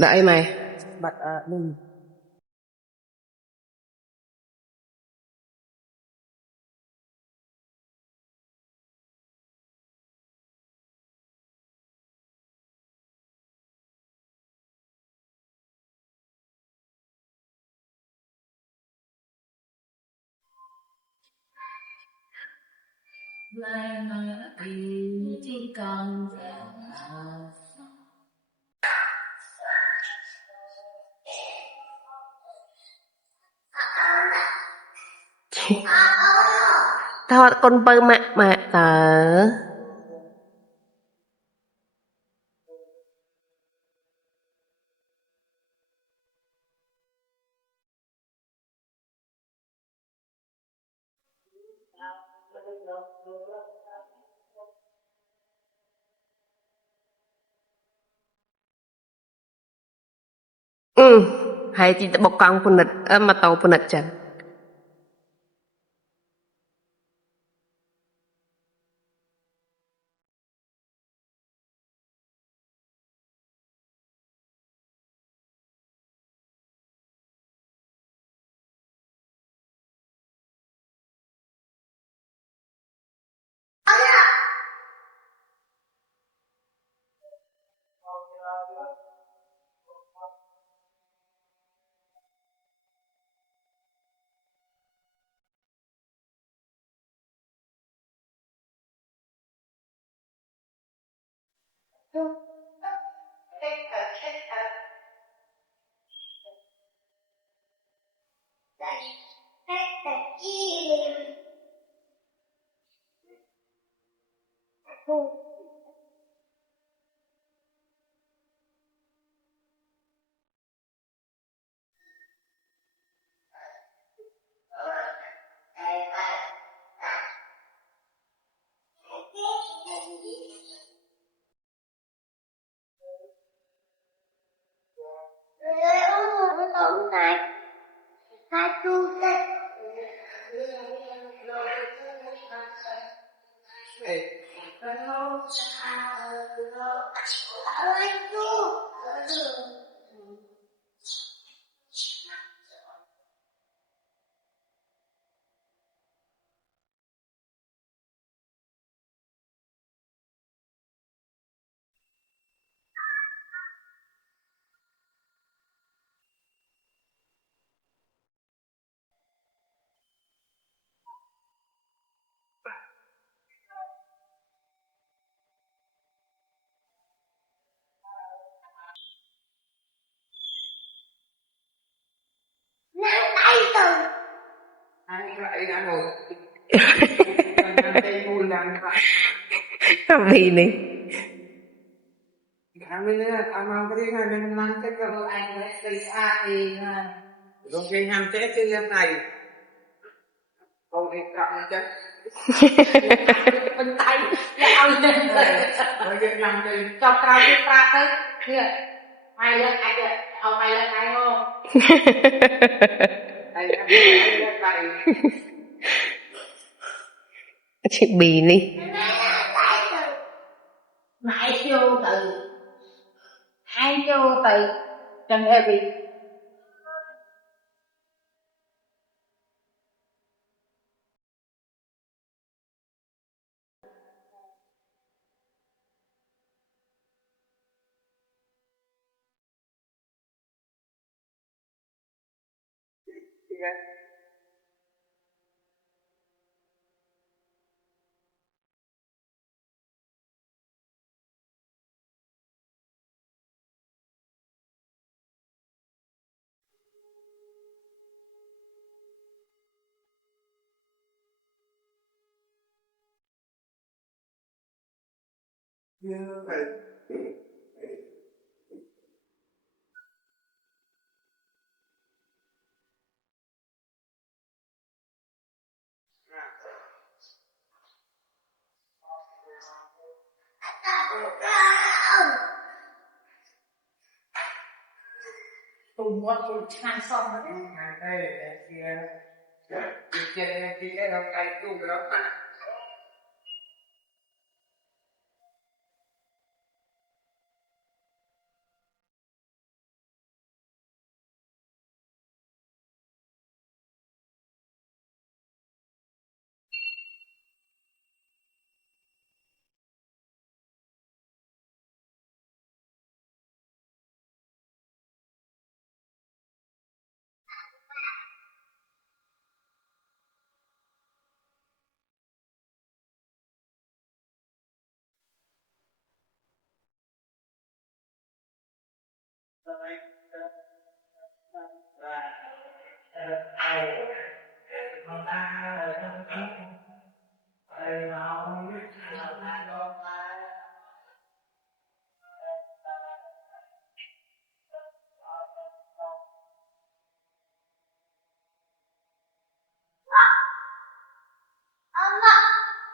Đợi mày. Bật đừng. Chỉ còn Tao con bơ mẹ tớ. Hay chị bọc con phụ nịch mà tàu phụ nịch chẳng. Vì này Mau cái này mình mang cái đồ anh ấy xây xa thì rồi cái ham chết chứ em này còn thì cầm chứ bên tay là ông chân rồi cái làm thì cho tao cái ba tới kia mày lên anh rồi ông mày lên anh không đây lên này chị Bì đi. mãi vô từ hai vô từ Trần Ê Bì như vậy tụi một tụi hai xong rồi đấy đây kia trên kia nó cay chung đó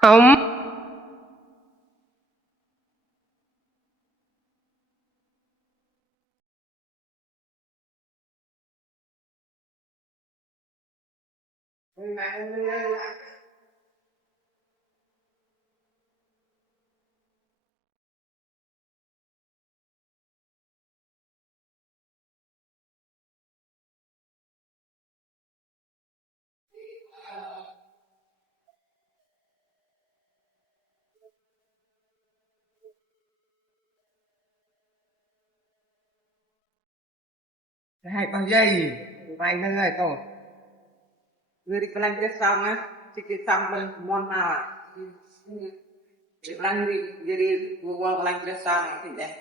Không. hai con dây vài nơi rồi cậu người đi làm cái xong á thì cái xong mình món nào đi làm đi mua làm cái xong thì đấy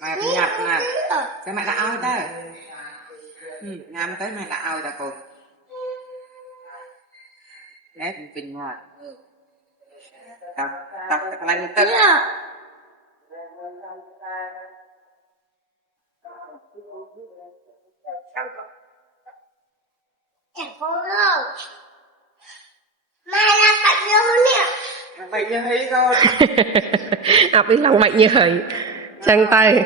mày phải nhặt nè cái mày đã ao tới nhắm tới mày đã ao ta cô đấy bình ngọt tập tập làm tới chẳng có đâu mai là bệnh nhau nè vậy như thấy thôi Học đi lòng mạnh như vậy. Chân tay.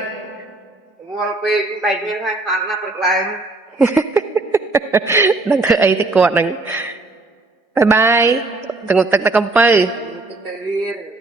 mua về cái bệnh như hai tháng là được lại Đừng cứ ấy thì cuột đừng. Bye bye. Từng một tật tật công pơ. tự nhiên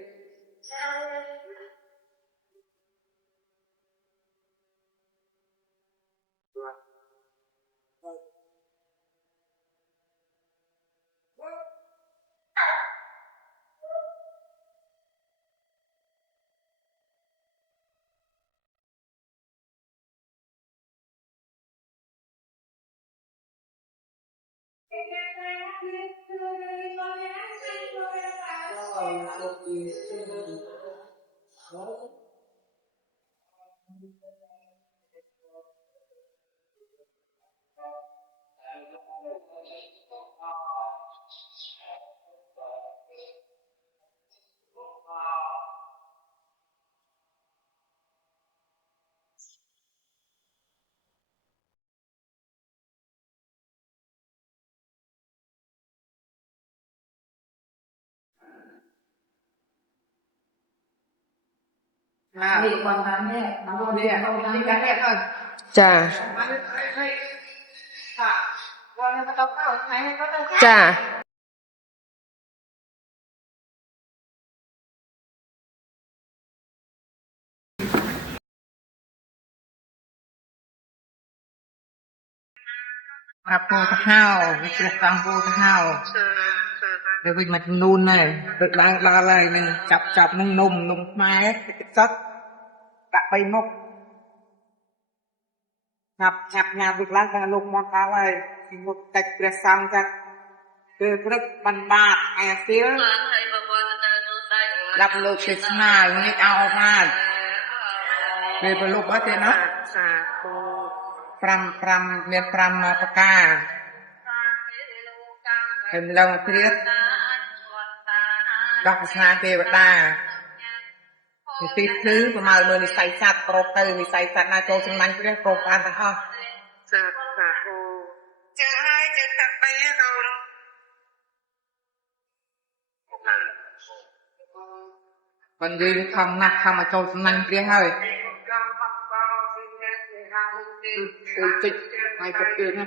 thì còn làm nè nó còn đi không làm đi cá hẹn thôi Chà. Chà. Chà. cặp cô ta hao việc tăng cô ta hao rồi mình mặt nôn này được đang la lại mình chập chập nung nung nung mai cái sắt đặt bay mốc nhập nhà việc làm cái lông món cá này thì một cách để sang ra từ rất bàn bạc ai xíu lập lục cái này như ao mà về vào lúc đó thì nó pram miền pram bạc ca hình lòng thiết đọc sang kê vật ta thì thứ của mà người say sát pro tư người say sát na cho chúng mình cái pro an ta ha còn gì không nạt không mà trâu nanh kia hơi từ chích hai chục kia nha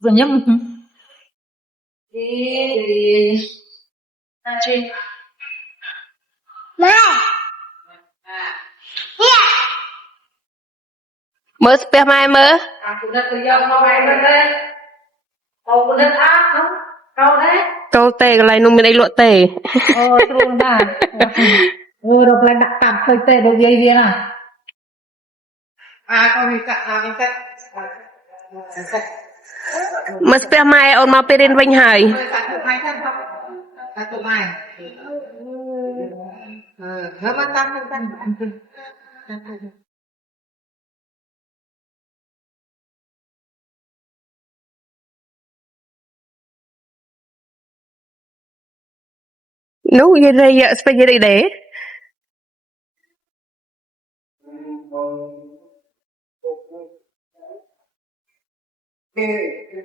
vừa nhâm đi chị mơ spare mai mơ aku dah kerja mau main deh kau udah không kau đấy câu tê cái này nó mình đây lụa tê terus dah udah mulai nak tam khơi tê đâu vậy vậy nè con đi cắt mơ spare mai ôn mau perin vinh hải satu mai hớp tăng nấu gì đây spaghetti để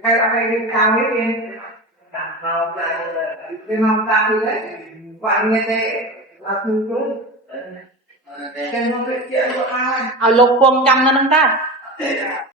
cái anh đi cao hết đi đảm vào là cái mong ta đi đấy bạn nghe đây là từ chúng cái mong cái chuyện của aiเอาลงพวงจำนะน้องตา